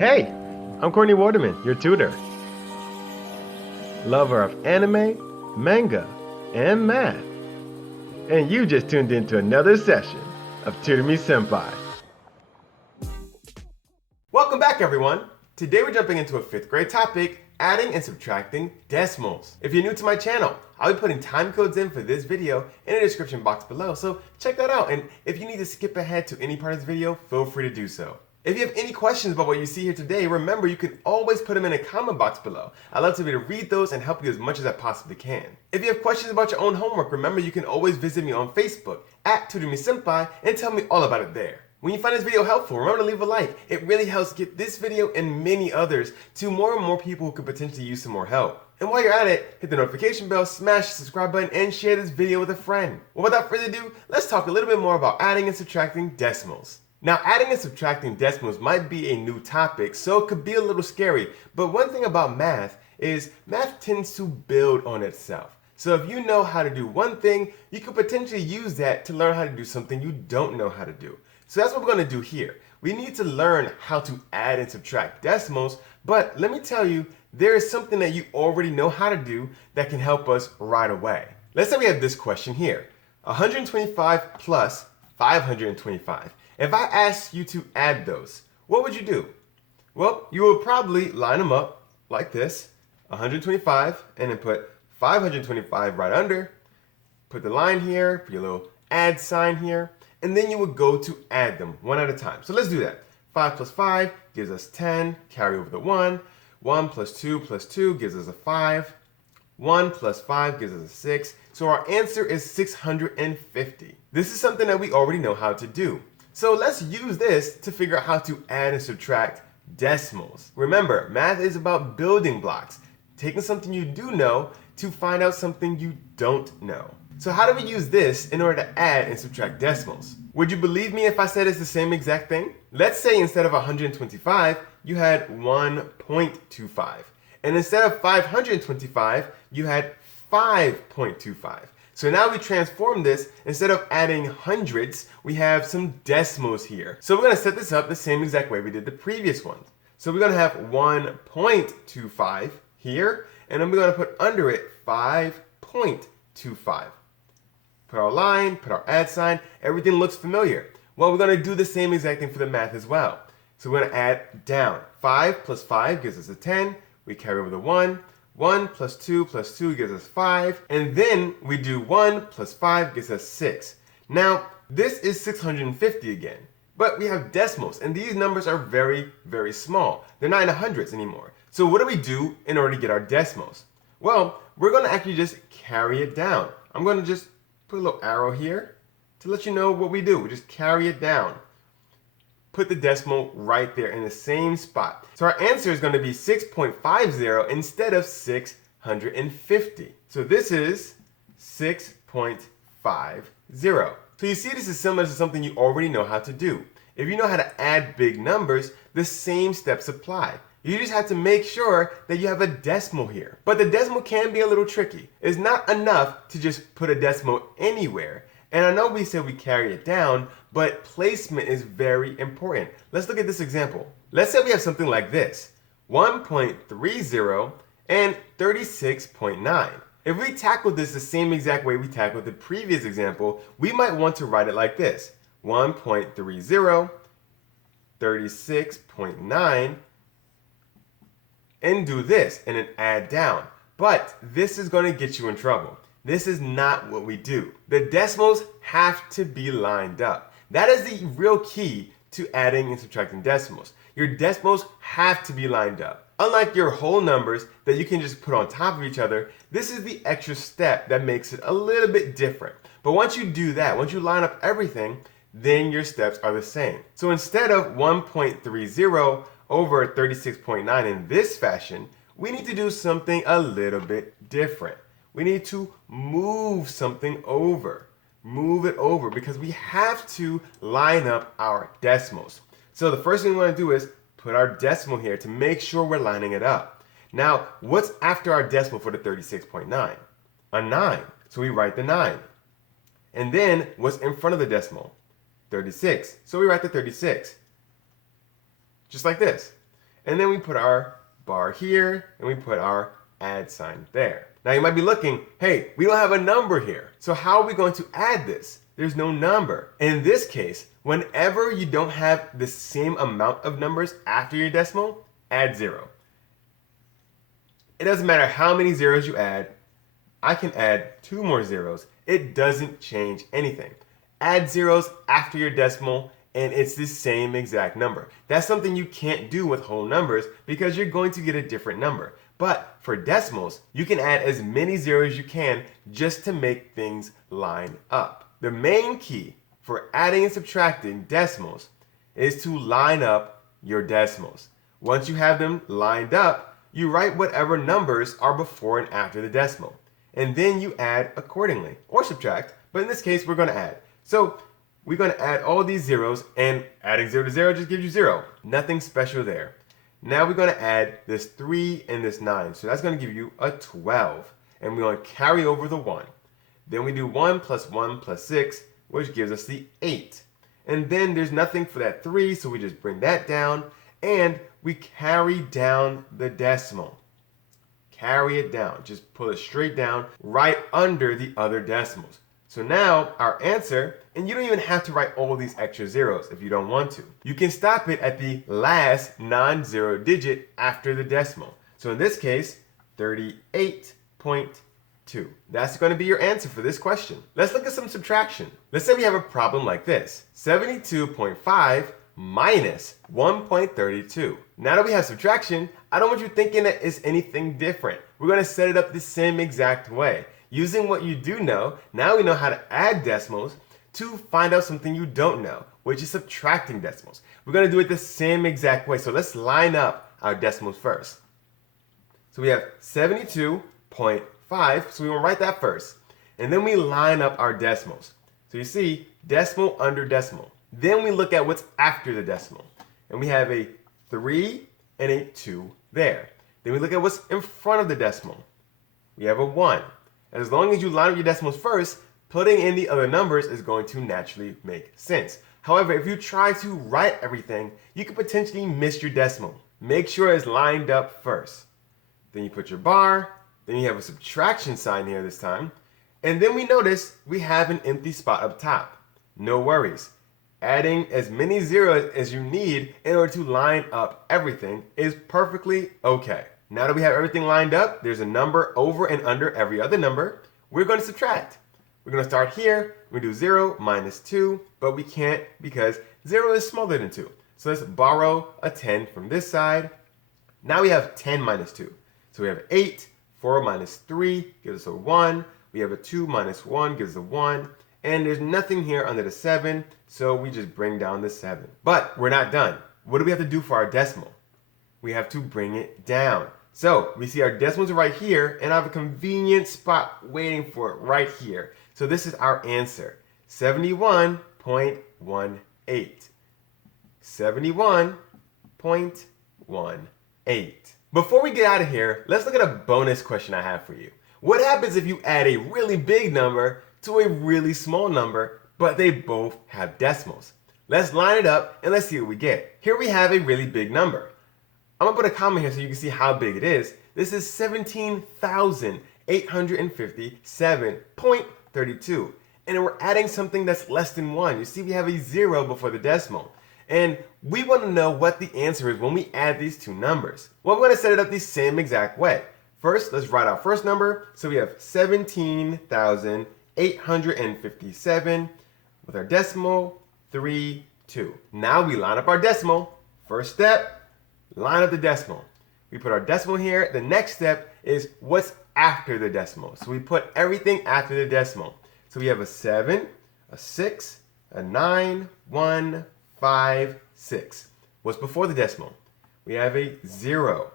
Hey, I'm Courtney Waterman, your tutor. Lover of anime, manga, and math. And you just tuned into another session of Tutor Me Senpai. Welcome back, everyone. Today we're jumping into a 5th grade topic, adding and subtracting decimals. If you're new to my channel, I'll be putting time codes in for this video in the description box below, so check that out. And if you need to skip ahead to any part of this video, feel free to do so. If you have any questions about what you see here today, remember you can always put them in a comment box below. I'd love to be able to read those and help you as much as I possibly can. If you have questions about your own homework, remember you can always visit me on Facebook at Tutor Me Sempai and tell me all about it there. When you find this video helpful, remember to leave a like. It really helps get this video and many others to more and more people who could potentially use some more help. And while you're at it, hit the notification bell, smash the subscribe button, and share this video with a friend. Well, without further ado, let's talk a little bit more about adding and subtracting decimals. Now, adding and subtracting decimals might be a new topic, so it could be a little scary, but one thing about math is math tends to build on itself. So if you know how to do one thing, you could potentially use that to learn how to do something you don't know how to do. So that's what we're going to do here. We need to learn how to add and subtract decimals, but let me tell you, there is something that you already know how to do that can help us right away. Let's say we have this question here, 125 plus 525. If I asked you to add those, what would you do? Well, you would probably line them up like this, 125, and then put 525 right under, put the line here, put your little add sign here, and then you would go to add them one at a time. So let's do that. 5 plus 5 gives us 10, carry over the 1. 1 plus 2 gives us a 5. 1 plus 5 gives us a 6. So our answer is 650. This is something that we already know how to do. So let's use this to figure out how to add and subtract decimals. Remember, math is about building blocks, taking something you do know to find out something you don't know. So how do we use this in order to add and subtract decimals? Would you believe me if I said it's the same exact thing? Let's say instead of 125, you had 1.25. And instead of 525, you had 5.25. So now we transform this, instead of adding hundreds, we have some decimals here. So we're going to set this up the same exact way we did the previous ones. So we're going to have 1.25 here, and then we're going to put under it 5.25. Put our line, put our add sign, everything looks familiar. Well, we're going to do the same exact thing for the math as well. So we're going to add down. 5 plus 5 gives us a 10. We carry over the 1. 1 plus 2 gives us 5. And then we do 1 plus 5 gives us 6. Now, this is 650 again. But we have decimals, and these numbers are very, very small. They're not in the hundreds anymore. So what do we do in order to get our decimals? Well, we're going to actually just carry it down. I'm going to just put a little arrow here to let you know what we do. We just carry it down. Put the decimal right there in the same spot. So our answer is going to be 6.50 instead of 650. So this is 6.50. So you see, this is similar to something you already know how to do. If you know how to add big numbers, the same steps apply. You just have to make sure that you have a decimal here. But the decimal can be a little tricky. It's not enough to just put a decimal anywhere. And I know we said we carry it down, but placement is very important. Let's look at this example. Let's say we have something like this, 1.30 and 36.9. If we tackle this the same exact way we tackled the previous example, we might want to write it like this, 1.30, 36.9, and do this, and then add down. But this is going to get you in trouble. This is not what we do. The decimals have to be lined up. That is the real key to adding and subtracting decimals. Your decimals have to be lined up. Unlike your whole numbers that you can just put on top of each other, this is the extra step that makes it a little bit different. But once you do that, once you line up everything, then your steps are the same. So instead of 1.30 over 36.9 in this fashion, we need to do something a little bit different. We need to move something over. Move it over because we have to line up our decimals. So the first thing we want to do is put our decimal here to make sure we're lining it up. Now, what's after our decimal for the 36.9? A 9. So we write the 9. And then what's in front of the decimal? 36. So we write the 36. Just like this. And then we put our bar here, and we put our add sign there. Now you might be looking, hey, we don't have a number here. So how are we going to add this? There's no number. In this case, whenever you don't have the same amount of numbers after your decimal, add 0. It doesn't matter how many zeros you add. I can add 2 more zeros. It doesn't change anything. Add zeros after your decimal and it's the same exact number. That's something you can't do with whole numbers because you're going to get a different number. But for decimals, you can add as many zeros as you can just to make things line up. The main key for adding and subtracting decimals is to line up your decimals. Once you have them lined up, you write whatever numbers are before and after the decimal. And then you add accordingly, or subtract, but in this case, we're gonna add. So we're gonna add all these zeros, and adding 0 to 0 just gives you 0. Nothing special there. Now we're gonna add this 3 and this 9. So that's gonna give you a 12. And we're gonna carry over the 1. Then we do 1 plus 6, which gives us the 8. And then there's nothing for that 3, so we just bring that down, and we carry down the decimal. Carry it down. Just pull it straight down right under the other decimals. So now our answer, and you don't even have to write all these extra zeros if you don't want to. You can stop it at the last non-zero digit after the decimal. So in this case, 38.2. That's going to be your answer for this question. Let's look at some subtraction. Let's say we have a problem like this. 72.5 minus 1.32. Now that we have subtraction, I don't want you thinking that it's anything different. We're going to set it up the same exact way. Using what you do know, now we know how to add decimals to find out something you don't know, which is subtracting decimals. We're going to do it the same exact way. So let's line up our decimals first. So we have 72.5, so we want to write that first. And then we line up our decimals. So you see, decimal under decimal. Then we look at what's after the decimal. And we have a 3 and a 2 there. Then we look at what's in front of the decimal. We have a 1. And as long as you line up your decimals first, putting in the other numbers is going to naturally make sense. However, if you try to write everything, you could potentially miss your decimal. Make sure it's lined up first. Then you put your bar, then you have a subtraction sign here this time, and then we notice we have an empty spot up top. No worries. Adding as many zeros as you need in order to line up everything is perfectly okay. Now that we have everything lined up, there's a number over and under every other number. We're going to subtract. We're going to start here. We do 0 minus 2, but we can't because 0 is smaller than 2. So let's borrow a 10 from this side. Now we have 10 minus 2. So we have 8, 4 minus 3 gives us a 1. We have a 2 minus 1 gives us a 1. And there's nothing here under the 7, so we just bring down the 7. But we're not done. What do we have to do for our decimal? We have to bring it down. So we see our decimals are right here, and I have a convenient spot waiting for it right here. So this is our answer, 71.18. 71.18. Before we get out of here, let's look at a bonus question I have for you. What happens if you add a really big number to a really small number, but they both have decimals? Let's line it up and let's see what we get. Here we have a really big number. I'm gonna put a comma here so you can see how big it is. This is 17,857.32. And we're adding something that's less than 1. You see we have a 0 before the decimal. And we want to know what the answer is when we add these two numbers. Well, we're going to set it up the same exact way. First, let's write our first number. So we have 17,857 with our decimal, 3, 2. Now we line up our decimal. First step, line up the decimal. We put our decimal here. The next step is what's after the decimal. So we put everything after the decimal. So we have a 7, a 6, a 9, 1, 5, 6. What's before the decimal? We have a 0.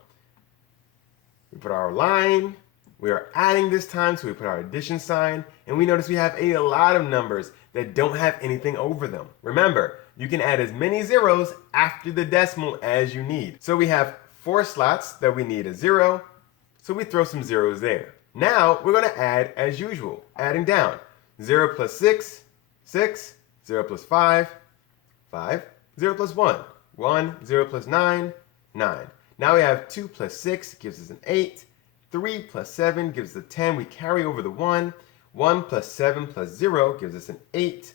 We put our line. We are adding this time, so we put our addition sign. And we notice we have a lot of numbers that don't have anything over them. Remember, you can add as many zeros after the decimal as you need. So we have 4 slots that we need a 0. So we throw some zeros there. Now we're going to add as usual, adding down. 0 plus 6, 6, 0 plus 5, 5, 0 plus 1, 1, 0 plus 9, 9. Now we have 2 plus 6 gives us an 8. 3 plus 7 gives us a 10. We carry over the 1. 1 plus 7 plus 0 gives us an 8.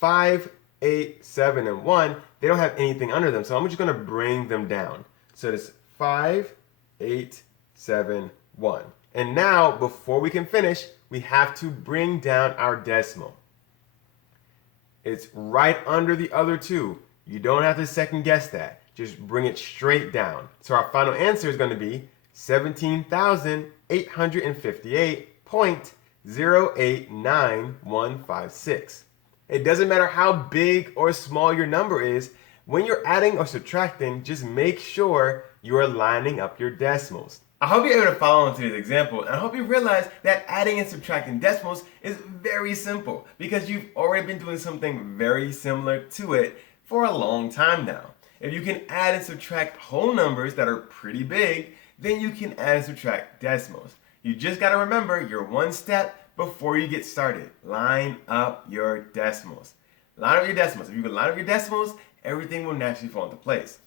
5, 8, 7, and 1, they don't have anything under them, so I'm just going to bring them down. So it's 5, 8, 7, 1. And now, before we can finish, we have to bring down our decimal. It's right under the other two. You don't have to second guess that. Just bring it straight down. So our final answer is going to be 17,858.089156. It doesn't matter how big or small your number is. When you're adding or subtracting, just make sure you are lining up your decimals. I hope you're able to follow on today's example, and I hope you realize that adding and subtracting decimals is very simple because you've already been doing something very similar to it for a long time now. If you can add and subtract whole numbers that are pretty big, then you can add and subtract decimals. You just got to remember you're one step before you get started. Line up your decimals. Line up your decimals. If you can line up your decimals, everything will naturally fall into place.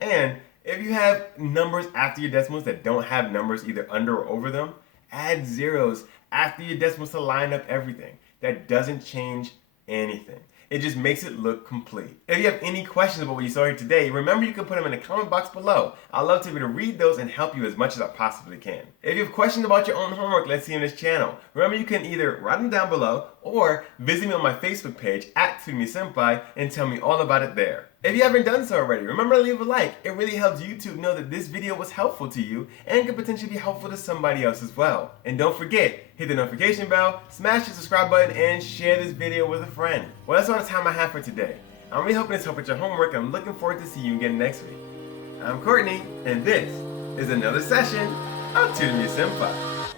And if you have numbers after your decimals that don't have numbers either under or over them, add zeros after your decimals to line up everything. That doesn't change anything. It just makes it look complete. If you have any questions about what you saw here today, remember you can put them in the comment box below. I'd love to be able to read those and help you as much as I possibly can. If you have questions about your own homework, let's see on this channel. Remember you can either write them down below or visit me on my Facebook page at Tutor Me Sempai and tell me all about it there. If you haven't done so already, remember to leave a like. It really helps YouTube know that this video was helpful to you and could potentially be helpful to somebody else as well. And don't forget, hit the notification bell, smash the subscribe button, and share this video with a friend. Well, that's all the time I have for today. I'm really hoping this helped with your homework, and I'm looking forward to seeing you again next week. I'm Courtney, and this is another session of Tutor Me Sempai.